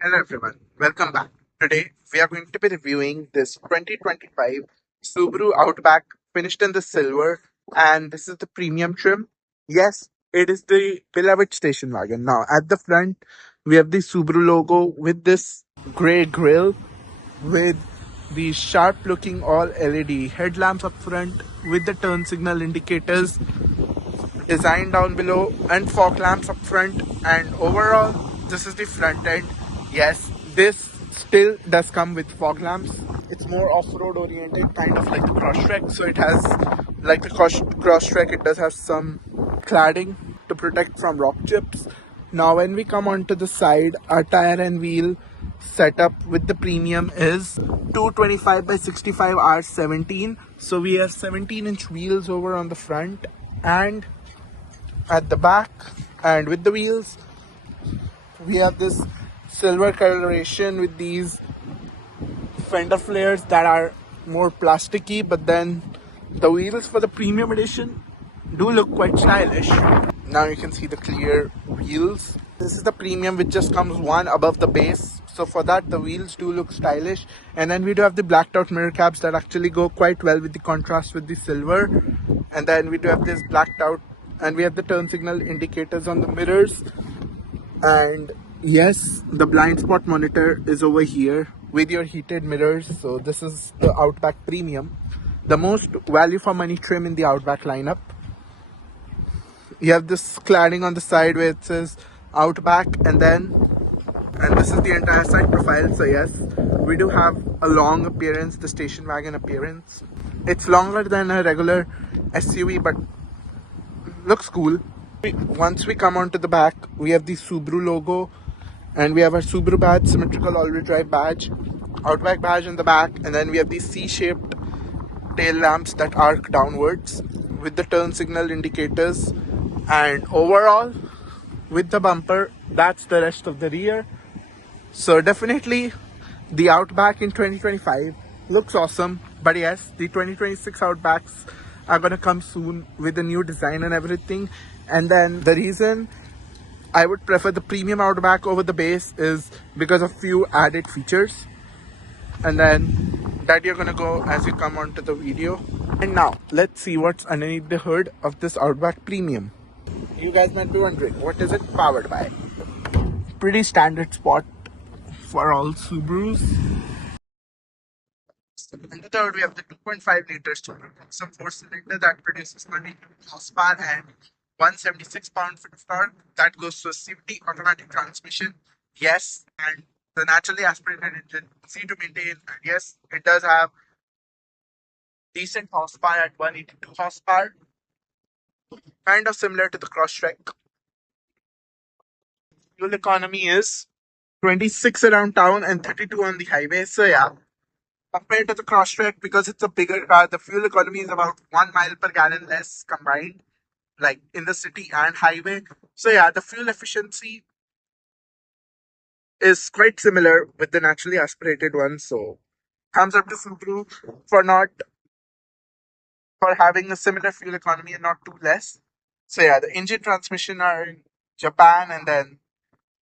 Hello everyone, welcome back. Today we are going to be reviewing this 2025 Subaru Outback finished in the silver, and this is the premium trim. Yes, it is the beloved station wagon. Now at the front we have the Subaru logo with this grey grille with the sharp looking all LED headlamps up front with the turn signal indicators design down below and fog lamps up front, and overall this is the front end. Yes, this still does come with fog lamps. It's more off-road oriented, kind of like the Crosstrek. So it has, like the Crosstrek, it does have some cladding to protect from rock chips. Now when we come onto the side, our tire and wheel setup with the premium is 225 by 65 R17. So we have 17-inch wheels over on the front and at the back, and with the wheels we have this silver coloration with these fender flares that are more plasticky, but then the wheels for the premium edition do look quite stylish. Now you can see the clear wheels. This is the premium, which just comes one above the base, so for that the wheels do look stylish. And then we do have the blacked out mirror caps that actually go quite well with the contrast with the silver. And then we do have this blacked out, and we have the turn signal indicators on the mirrors. And yes, the blind spot monitor is over here with your heated mirrors. So this is the Outback Premium, the most value for money trim in the Outback lineup. You have this cladding on the side where it says Outback, and this is the entire side profile. So yes, we do have a long appearance, the station wagon appearance. It's longer than a regular SUV, but looks cool. Once we come onto the back, we have the Subaru logo, and we have our Subaru badge, symmetrical all-wheel drive badge, Outback badge in the back, and then we have these C-shaped tail lamps that arc downwards with the turn signal indicators. And overall, with the bumper, that's the rest of the rear. So definitely the Outback in 2025 looks awesome. But yes, the 2026 Outbacks are gonna come soon with a new design and everything. And then the reason I would prefer the premium Outback over the base is because of few added features, and then that you're gonna go as you come onto the video. And now let's see what's underneath the hood of this Outback Premium. You guys might be wondering, what is it powered by? Pretty standard spot for all Subarus. And the third, we have the 2.5 liters Subaru, some four-cylinder that produces 22 horsepower and 176 pound-feet of torque. That goes to a safety automatic transmission. Yes, and the naturally aspirated engine, easy to maintain. And yes, it does have decent horsepower at 182 horsepower, kind of similar to the Crosstrek. Fuel economy is 26 around town and 32 on the highway. So yeah, compared to the Crosstrek, because it's a bigger car, the fuel economy is about 1 mile per gallon less combined, like in the city and highway. So yeah, the fuel efficiency is quite similar with the naturally aspirated one. So thumbs up to Subaru for not for having a similar fuel economy and not too less. So yeah, the engine transmission are in Japan, and then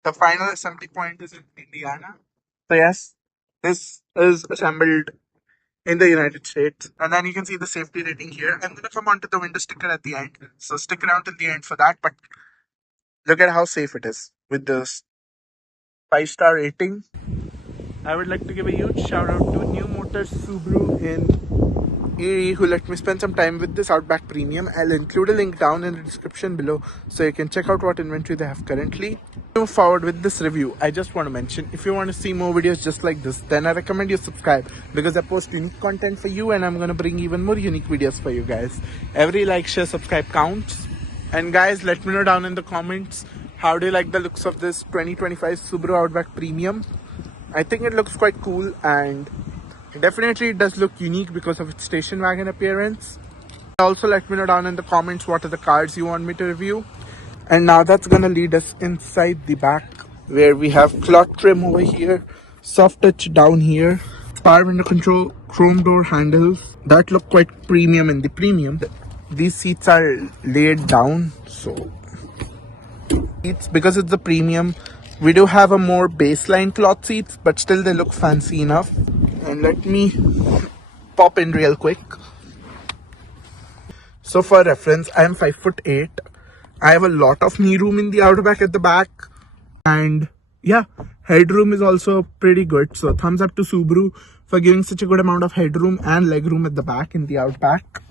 the final assembly point is in Indiana. So yes, this is assembled in the United States. And then you can see the safety rating here. I'm gonna come onto the window sticker at the end. So stick around till the end for that. But look at how safe it is with this 5-star rating. I would like to give a huge shout out to New Motors Subaru in Erie, who let me spend some time with this Outback Premium. I'll include a link down in the description below so you can check out what inventory they have currently. To move forward with this review, I just want to mention, if you want to see more videos just like this, then I recommend you subscribe, because I post unique content for you, and I'm going to bring even more unique videos for you guys. Every like, share, subscribe counts. And guys, let me know down in the comments, how do you like the looks of this 2025 Subaru Outback Premium? I think it looks quite cool, and definitely it does look unique because of its station wagon appearance. Also let me know down in the comments what are the cars you want me to review. And now that's gonna lead us inside the back, where we have cloth trim over here, soft touch down here, power window control, chrome door handles that look quite premium in the premium. These seats are laid down, so it's because it's the premium, We do have a more baseline cloth seats, but still they look fancy enough. And let me pop in real quick. So for reference, I am 5'8". I have a lot of knee room in the Outback at the back. And yeah, headroom is also pretty good. So thumbs up to Subaru for giving such a good amount of headroom and legroom at the back in the Outback.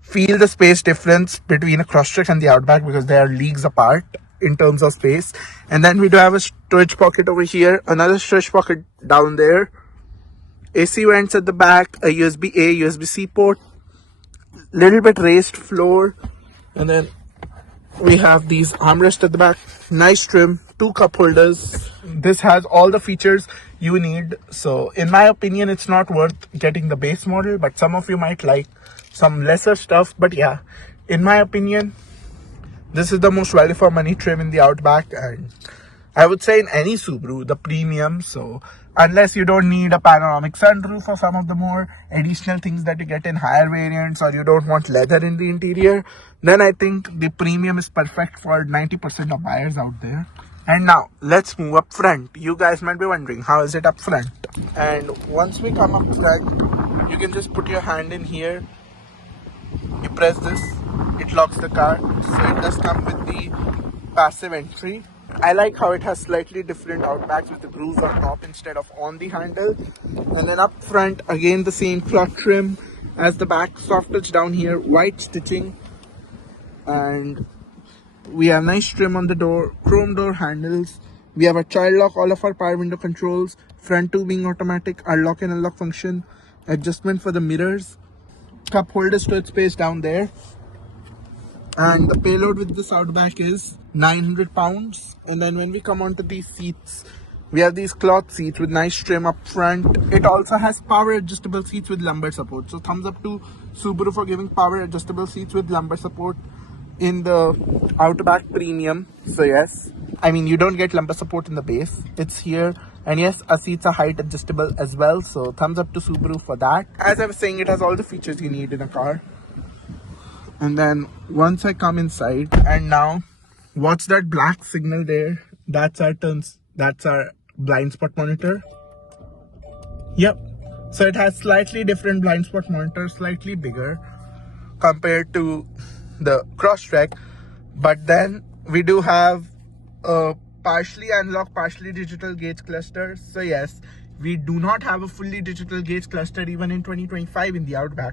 Feel the space difference between a Crosstrek and the Outback because they are leagues apart in terms of space. And then we do have a storage pocket over here, another storage pocket down there, AC vents at the back, a USB-A, USB-C port, little bit raised floor, and then we have these armrests at the back, nice trim, 2 cup holders. This has all the features you need. So in my opinion, it's not worth getting the base model, but some of you might like some lesser stuff. But yeah, in my opinion, this is the most value for money trim in the Outback, and I would say in any Subaru, the premium. So unless you don't need a panoramic sunroof or some of the more additional things that you get in higher variants, or you don't want leather in the interior, then I think the premium is perfect for 90% of buyers out there. And now let's move up front. You guys might be wondering, how is it up front? And once we come up front, you can just put your hand in here. You press this, it locks the car. So it does come with the passive entry. I like how it has slightly different Outbacks with the grooves on top instead of on the handle. And then up front, again the same cloth trim as the back, soft touch down here, white stitching. And we have nice trim on the door, chrome door handles. We have a child lock, all of our power window controls, front 2 being automatic, our lock and unlock function, adjustment for the mirrors, cup holder storage space down there. And the payload with this Outback is 900 pounds. And then when we come onto these seats, we have these cloth seats with nice trim up front. It also has power adjustable seats with lumbar support. So thumbs up to Subaru for giving power adjustable seats with lumbar support in the Outback Premium. So yes, I mean, you don't get lumbar support in the base, it's here. And yes, our seats are height adjustable as well. So thumbs up to Subaru for that. As I was saying, it has all the features you need in a car. And then once I come inside, and now what's that black signal there? That's our blind spot monitor. Yep. So it has slightly different blind spot monitor, slightly bigger compared to the Crosstrek. But then we do have a partially analog, partially digital gauge cluster. So yes, we do not have a fully digital gauge cluster even in 2025 in the Outback.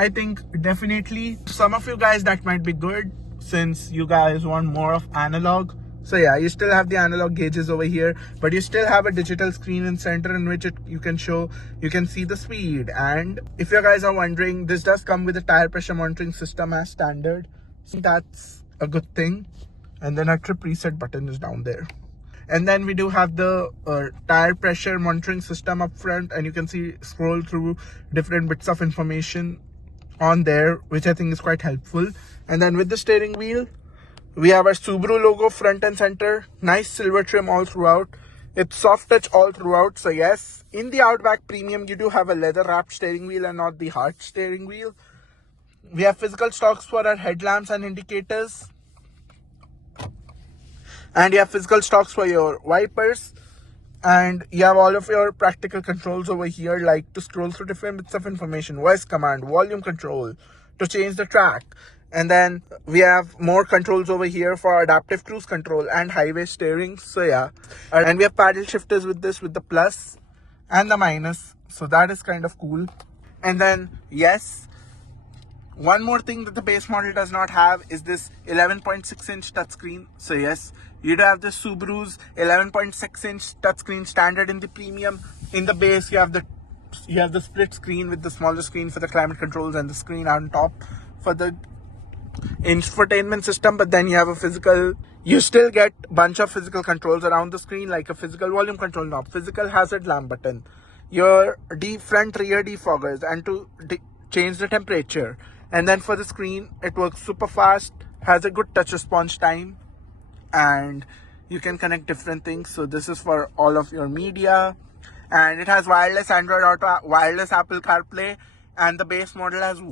I think definitely some of you guys that might be good since you guys want more of analog. So yeah, you still have the analog gauges over here, but you still have a digital screen in center in which you can see the speed. And if you guys are wondering, this does come with a tire pressure monitoring system as standard. So that's a good thing. And then our trip reset button is down there. And then we do have the tire pressure monitoring system up front, and you can scroll through different bits of information on there, which I think is quite helpful. And then with the steering wheel, we have our Subaru logo front and center, nice silver trim all throughout. It's soft touch all throughout. So yes, in the Outback Premium, you do have a leather wrapped steering wheel and not the hard steering wheel. We have physical stocks for our headlamps and indicators. And you have physical stocks for your wipers. And you have all of your practical controls over here, like to scroll through different bits of information, voice command, volume control, to change the track. And then we have more controls over here for adaptive cruise control and highway steering. So yeah, and we have paddle shifters with this, with the plus and the minus. So that is kind of cool. And then yes, one more thing that the base model does not have is this 11.6-inch touchscreen. So yes, you do have the Subaru's 11.6-inch touchscreen standard in the Premium. In the base, you have the split screen with the smaller screen for the climate controls and the screen on top for the infotainment system. But then you have you still get a bunch of physical controls around the screen, like a physical volume control knob, physical hazard lamp button, your front rear defoggers, and to change the temperature. And then for the screen, it works super fast, has a good touch response time, and you can connect different things. So this is for all of your media, and it has wireless Android Auto, wireless Apple CarPlay, and the base model has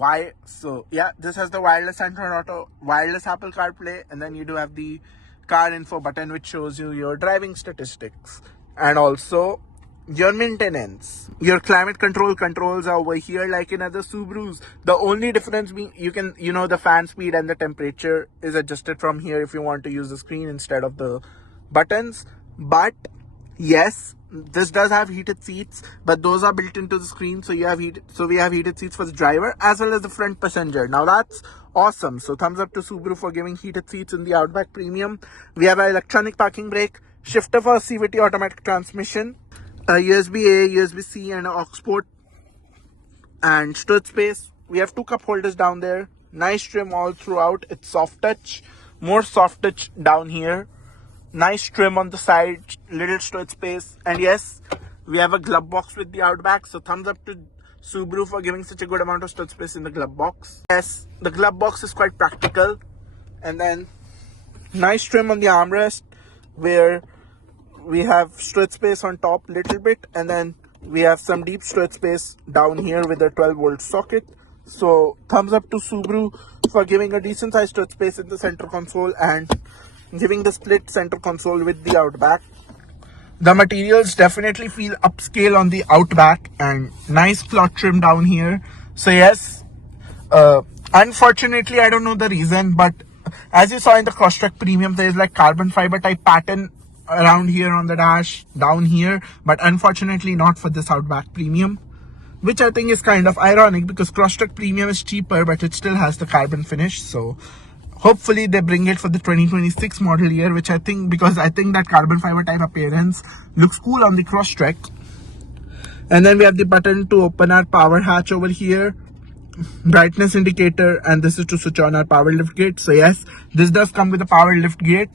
so yeah, this has the wireless Android Auto, wireless Apple CarPlay, and then you do have the car info button, which shows you your driving statistics and also your maintenance. Your climate control controls are over here like in other Subarus. The only difference being the fan speed and the temperature is adjusted from here if you want to use the screen instead of the buttons. But yes, this does have heated seats, but those are built into the screen. So we have heated seats for the driver as well as the front passenger. Now that's awesome. So thumbs up to Subaru for giving heated seats in the Outback Premium. We have an electronic parking brake, shifter for CVT automatic transmission, a USB-A, USB-C and an aux port, and storage space. We have two cup holders down there. Nice trim all throughout. It's soft touch. More soft touch down here. Nice trim on the side, little storage space, and yes, we have a glove box with the Outback. So thumbs up to Subaru for giving such a good amount of storage space in the glove box. Yes, the glove box is quite practical, and then nice trim on the armrest where we have storage space on top little bit, and then we have some deep storage space down here with a 12-volt socket. So thumbs up to Subaru for giving a decent sized storage space in the center console and giving the split center console with the Outback. The materials definitely feel upscale on the Outback and nice cloth trim down here. So yes, unfortunately I don't know the reason, but as you saw in the Crosstrek Premium, there is like carbon fiber type pattern around here on the dash down here, but unfortunately not for this Outback Premium, which I think is kind of ironic because Crosstrek Premium is cheaper but it still has the carbon finish. So hopefully they bring it for the 2026 model year, which I think, because I think that carbon fiber type appearance looks cool on the Crosstrek. And then we have the button to open our power hatch over here, brightness indicator, and this is to switch on our power lift gate. So yes, this does come with a power lift gate.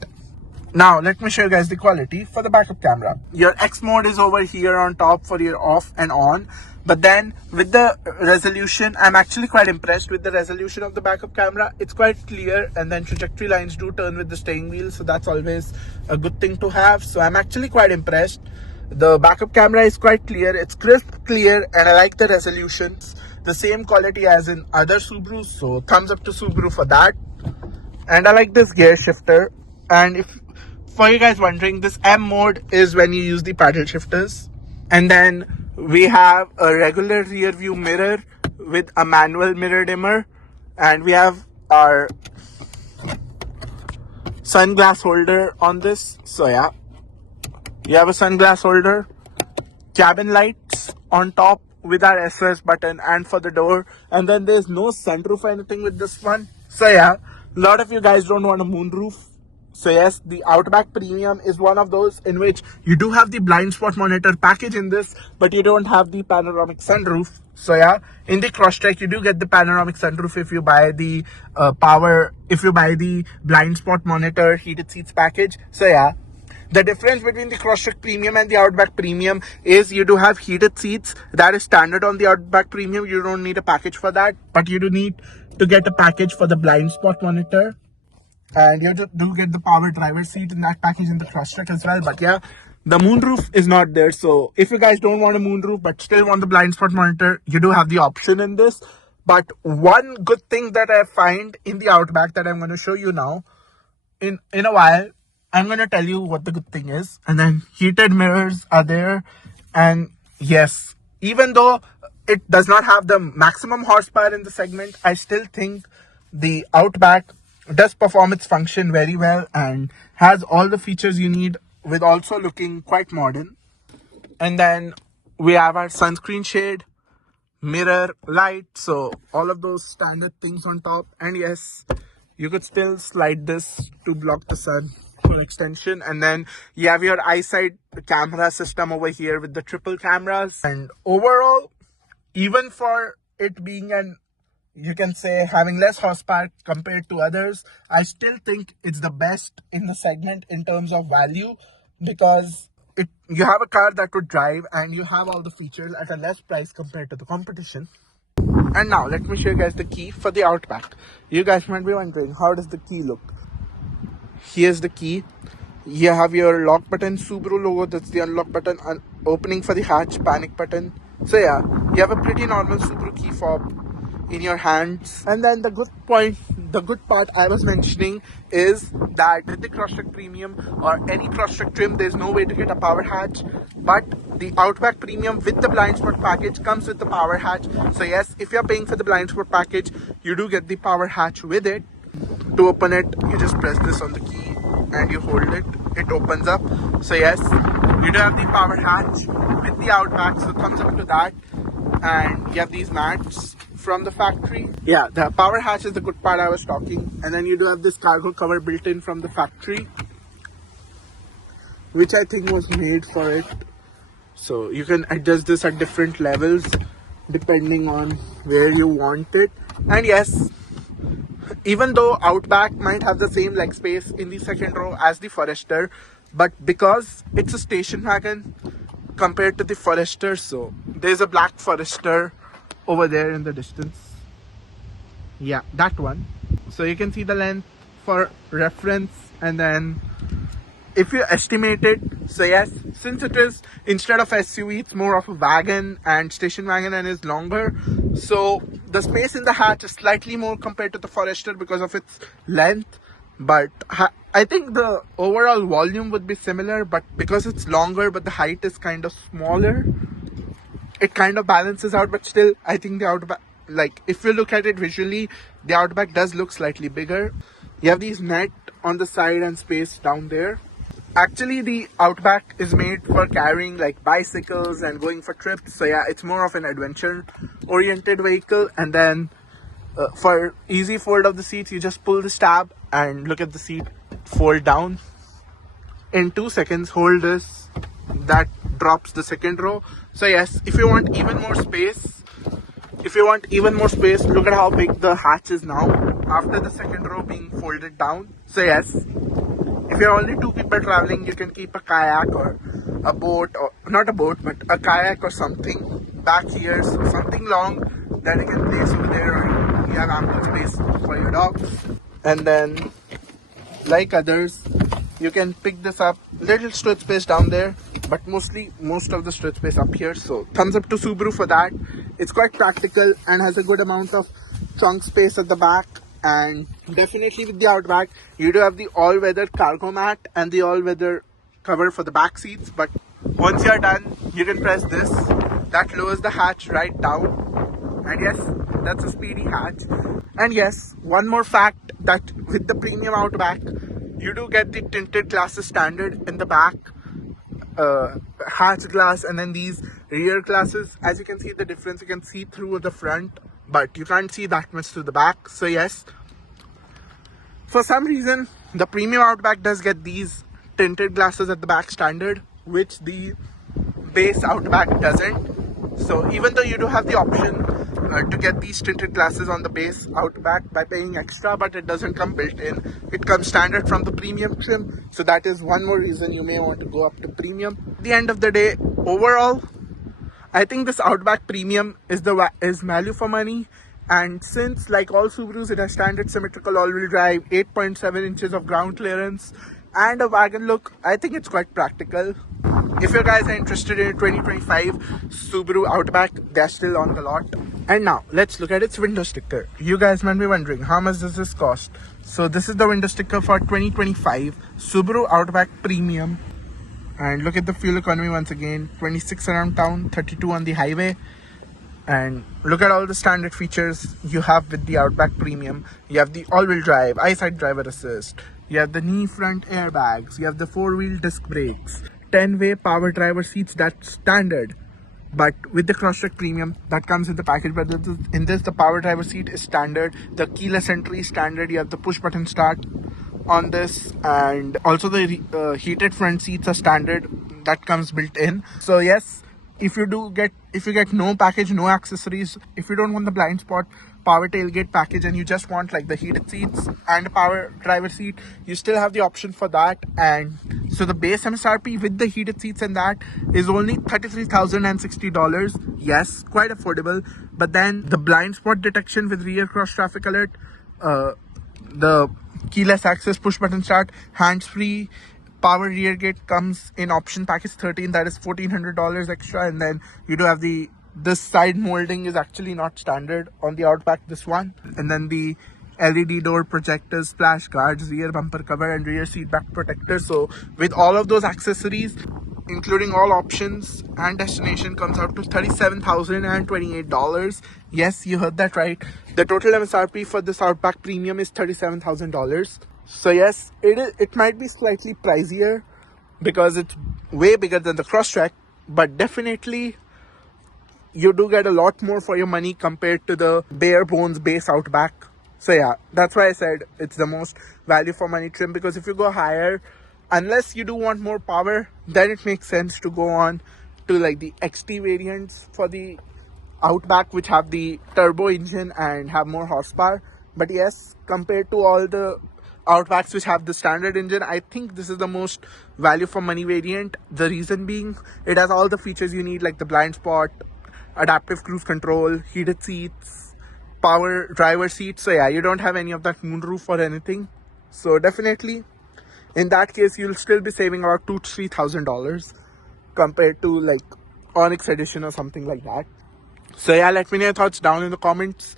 Now let me show you guys the quality for the backup camera. Your X mode is over here on top for your off and on, but then with the resolution, I'm actually quite impressed with the resolution of the backup camera. It's quite clear, and then trajectory lines do turn with the steering wheel, so that's always a good thing to have. So I'm actually quite impressed. The backup camera is quite clear, it's crisp, clear, and I like the resolutions, the same quality as in other Subarus. So thumbs up to Subaru for that. And I like this gear shifter. And if for you guys wondering, this M mode is when you use the paddle shifters. And then we have a regular rear view mirror with a manual mirror dimmer, and we have our sunglass holder on this. So yeah, you have a sunglass holder, cabin lights on top with our SOS button and for the door, and then there's no sunroof or anything with this one. So yeah, a lot of you guys don't want a moonroof. So yes, the Outback Premium is one of those in which you do have the blind spot monitor package in this, but you don't have the panoramic sunroof. So yeah, in the Crosstrek you do get the panoramic sunroof if you buy the blind spot monitor heated seats package. So yeah, the difference between the Crosstrek Premium and the Outback Premium is you do have heated seats. That is standard on the Outback Premium. You don't need a package for that, but you do need to get a package for the blind spot monitor. And you do get the power driver seat in that package in the Crosstrek as well. But yeah, the moonroof is not there. So if you guys don't want a moonroof but still want the blind spot monitor, you do have the option in this. But one good thing that I find in the Outback that I'm going to show you now, in a while, I'm going to tell you what the good thing is. And then heated mirrors are there. And yes, even though it does not have the maximum horsepower in the segment, I still think the Outback does perform its function very well and has all the features you need with also looking quite modern. And then we have our sunscreen shade, mirror, light, so all of those standard things on top. And yes, you could still slide this to block the sun for extension. And then you have your eyesight camera system over here with the triple cameras. And overall, even for it being an, you can say, having less horsepower compared to others, I still think it's the best in the segment in terms of value, because you have a car that would drive and you have all the features at a less price compared to the competition. And now let me show you guys the key for the Outback. You guys might be wondering, how does the key look? Here's the key. You have your lock button, Subaru logo, that's the unlock button, and opening for the hatch, panic button. So yeah, you have a pretty normal Subaru key fob in your hands. And then the good point the good part I was mentioning is that with the Crosstrek Premium or any Crosstrek trim, there's no way to get a power hatch. But the Outback Premium with the blind spot package comes with the power hatch. So yes, if you're paying for the blind spot package, you do get the power hatch with it. To open it, you just press this on the key and you hold it. It opens up. So yes, you do have the power hatch with the Outback. So thumbs up to that. And you have these mats from the factory. Yeah, the power hatch is the good part I was talking. And then you do have this cargo cover built in from the factory, which I think was made for it. So you can adjust this at different levels depending on where you want it. And yes, even though Outback might have the same leg space in the second row as the Forester, but because it's a station wagon compared to the Forester, so there's a black Forester over there in the distance. Yeah, that one. So you can see the length for reference, and then if you estimate it, so yes, since it is instead of SUV, it's more of a wagon and station wagon and is longer, so the space in the hatch is slightly more compared to the Forester because of its length. But I think the overall volume would be similar, but because it's longer but the height is kind of smaller, it kind of balances out. But still, I think the Outback, like if you look at it visually, the Outback does look slightly bigger. You have these net on the side and space down there. Actually, the Outback is made for carrying like bicycles and going for trips. So yeah, it's more of an adventure oriented vehicle. And then for easy fold of the seats, you just pull this tab and look at the seat fold down. In 2 seconds, hold this. That drops the second row. So yes, if you want even more space, look at how big the hatch is now after the second row being folded down. So yes, if you're only 2 people traveling, you can keep a kayak or a boat, or not a boat, but a kayak or something back here. So something long that you can place over there, or you have ample space for your dogs. And then, like others, you can pick this up. Little storage space down there, but most of the storage space up here. So thumbs up to Subaru for that. It's quite practical and has a good amount of trunk space at the back. And definitely with the Outback, you do have the all-weather cargo mat and the all-weather cover for the back seats. But once you're done, you can press this. That lowers the hatch right down. And yes, that's a speedy hatch. And yes, one more fact, that with the premium Outback, you do get the tinted glasses standard in the back, hatch glass, and then these rear glasses. As you can see the difference, you can see through the front, but you can't see that much through the back. So yes, for some reason the premium Outback does get these tinted glasses at the back standard, which the base Outback doesn't. So even though you do have the option to get these tinted glasses on the base Outback by paying extra, but it doesn't come built in. It comes standard from the premium trim. So that is one more reason you may want to go up to premium. At the end of the day, overall, I think this Outback Premium is value for money. And since, like all Subarus, it has standard symmetrical all-wheel drive, 8.7 inches of ground clearance, and a wagon look, I think it's quite practical. If you guys are interested in a 2025 Subaru Outback, they're still on the lot. And now, let's look at its window sticker. You guys might be wondering, how much does this cost? So this is the window sticker for 2025 Subaru Outback Premium. And look at the fuel economy once again, 26 around town, 32 on the highway. And look at all the standard features you have with the Outback Premium. You have the all-wheel drive, eyesight driver assist, you have the knee front airbags, you have the 4-wheel disc brakes, 10-way power driver seats, that's standard. But with the Crosstrek Premium, that comes in the package. But in this, the power driver seat is standard, the keyless entry is standard, you have the push button start on this, and also the heated front seats are standard, that comes built in. So yes, if you get no package, no accessories, if you don't want the blind spot power tailgate package and you just want like the heated seats and a power driver seat, you still have the option for that. And so the base MSRP with the heated seats and that is only $33,060. Yes, quite affordable. But then the blind spot detection with rear cross traffic alert, the keyless access, push button start, hands-free, power rear gate comes in option package 13, that is $1,400 extra. And then you do have this side molding is actually not standard on the Outback, this one. And then the LED door projectors, splash guards, rear bumper cover, and rear seat back protector. So with all of those accessories, including all options and destination, comes out to $37,028. Yes, you heard that right. The total MSRP for this Outback Premium is $37,000. So yes, it might be slightly pricier because it's way bigger than the Crosstrek, but definitely you do get a lot more for your money compared to the bare bones base Outback. So yeah, that's why I said it's the most value for money trim, because if you go higher, unless you do want more power, then it makes sense to go on to like the XT variants for the Outback, which have the turbo engine and have more horsepower. But yes, compared to all the Outbacks which have the standard engine, I think this is the most value for money variant. The reason being, it has all the features you need, like the blind spot, adaptive cruise control, heated seats, power driver seat. So yeah, you don't have any of that moonroof or anything. So definitely, in that case, you'll still be saving about $2,000-3,000 compared to like Onyx Edition or something like that. So yeah, let me know your thoughts down in the comments.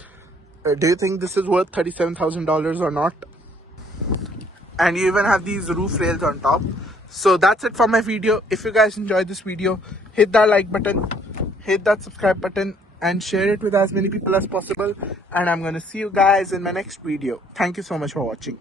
Do you think this is worth $37,000 or not? And you even have these roof rails on top. So that's it for my video. If you guys enjoyed this video, hit that like button, hit that subscribe button, and share it with as many people as possible. And I'm gonna see you guys in my next video. Thank you so much for watching.